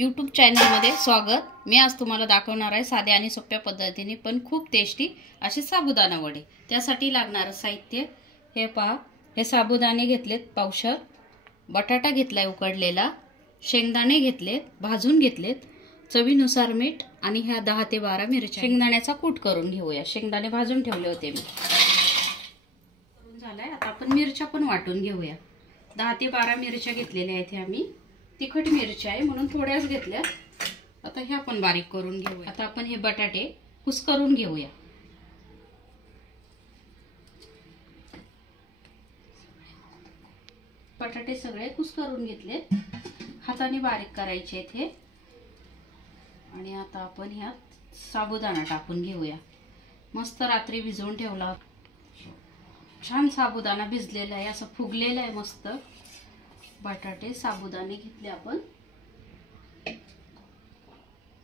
YouTube चॅनलमध्ये स्वागत। मी आज तुम्हाला दाखवणार आहे साध्या आणि सोप्या पद्धतीने पण खूप टेस्टी असे साबुदाणा वडे। त्यासाठी लागणारे साहित्य हे पहा। हे साबुदाणे घेतलेत पावशर, बटाटा घेतलाय उकडलेला, शेंगदाणे घेतलेत भाजून घेतलेत, चवीनुसार मीठ आणि ह्या 10 ते 12 मिरच्या। शेंगदाण्याचा कूट करून घेऊया। शेंगदाणे भाजून ठेवले होते मी। करून झालाय। आता आपण मिरच्या पण वाटून घेऊया। 10 ते 12 मिरच्या घेतलेल्या आहेत आम्ही। तिखट मिरच्या आहे म्हणून थोड्याच घेतल्या। आता ह्या पण बारीक करून घेऊया। आता आपण हे बटाटे कुस्करून घेऊया। बटाटे सगळे कुस्करून घेतले, हाताने बारीक करायचे आहेत हे। आणि आता आपण ह्यात साबुदाणा टाकून घेऊया। मस्त रात्री भिजवून ठेवला, छान साबुदाणा भिजलेला आहे, असं फुगलेला आहे मस्त। बटाटे साबुदाणे घेतले आपण।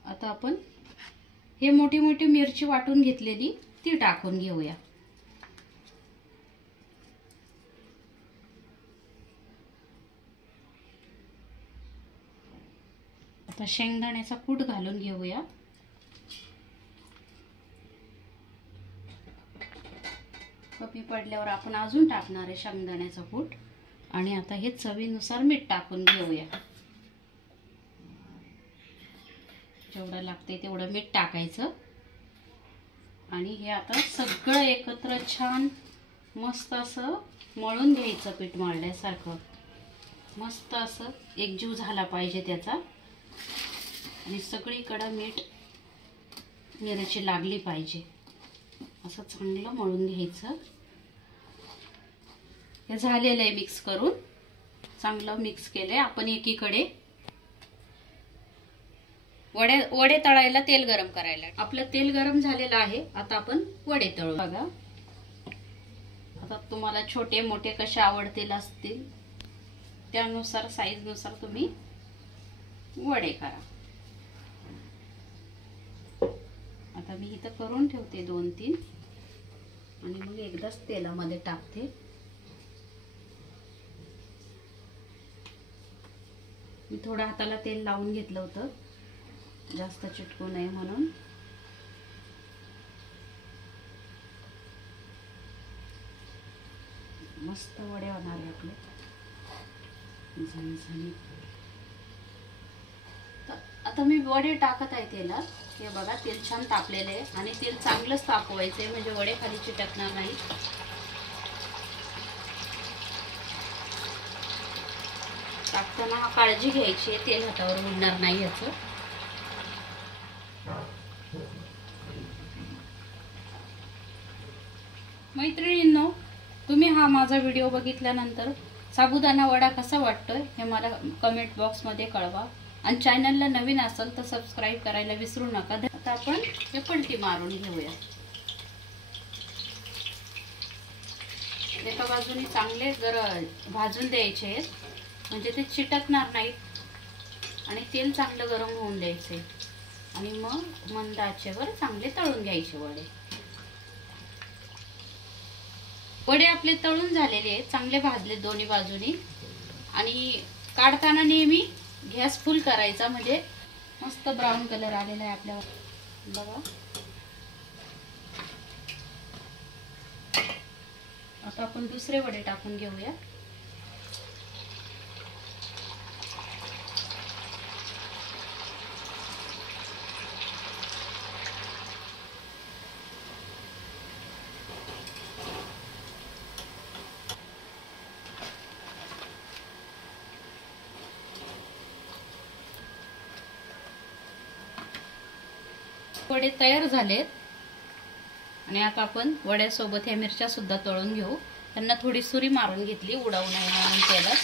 आता आपण हे मोठी मोठी मिरची वाटून घेतलेली ती टाकून घेऊया। आता शेंगदाण्याचा कूट घालून घेऊया। कमी पडल्यावर आपण अजून टाकणार आहे शेंगदाण्याचा कूट। आणि आता हे चवीनुसार मीठ टाकून घेऊया। जेवढं लागते तेवढं मीठ टाकायचं। आणि हे आता सगळं एकत्र छान मस्त असं मळून घ्यायचं। पीठ मळल्यासारखं मस्त असं एकजीव झाला पाहिजे त्याचा। आणि सगळीकडे मीठ मिरची लागली पाहिजे, असं चांगलं मळून घ्यायचं। हे झालेलं आहे मिक्स करून, चांगलं मिक्स केलंय। आपण एकीकडे वडे तळायला तेल गरम करायला। आपलं तेल गरम झालेलं आहे। आता आपण वडे तळू बघा। आता तुम्हाला छोटे मोठे कसे आवडतील असतील त्यानुसार साईज नुसार तुम्ही वडे करा। आता मी इथं करून ठेवते 2-3 आणि मग एकदाच तेलामध्ये टाकते। मी थोडं हाताला तेल लावून घेतलं होतं, जास्त चिटकू नये म्हणून। मस्त वडे होणार आहे आपले झणझणीत। आता मी वडे टाकत आहे तेलात। हे बघा तेल छान तापलेले आहे आणि तेल चांगलंच तापवायचंय म्हणजे वडे खाली चिटकणार नाही। टाकताना काळजी घ्यायची आहे, तेल हातावर उडणार नाही याचं। मैत्रिणींनो, तुम्ही हा माझा व्हिडिओ बघितल्यानंतर साबुदाणा वडा कसा वाटतोय हे मला कमेंट बॉक्स मध्ये कळवा। आणि चॅनलला नवीन असेल तर सबस्क्राइब करायला विसरू नका। आता आपण हे पलटी मारून घेऊया। एका बाजूने चांगले भाजून द्यायचे आहेत म्हणजे ते चिटकणार नाहीत। आणि तेल चांगलं गरम होऊन द्यायचे आणि मग मंद आचेवर चांगले तळून घ्यायचे वडे। वडे आपले तळून झालेले आहेत, चांगले भाजले दोन्ही बाजूनी। आणि काढताना नेहमी गॅस फुल करायचा म्हणजे मस्त ब्राऊन कलर आलेला आहे आपल्या बघा। आता आपण दुसरे वडे टाकून घेऊया। वडे तयार झालेत आणि आता आपण वड्यासोबत ह्या मिरच्या सुद्धा तळून घेऊ। त्यांना थोडी सुरी मारून घेतली उडवू नये म्हणून तेलात।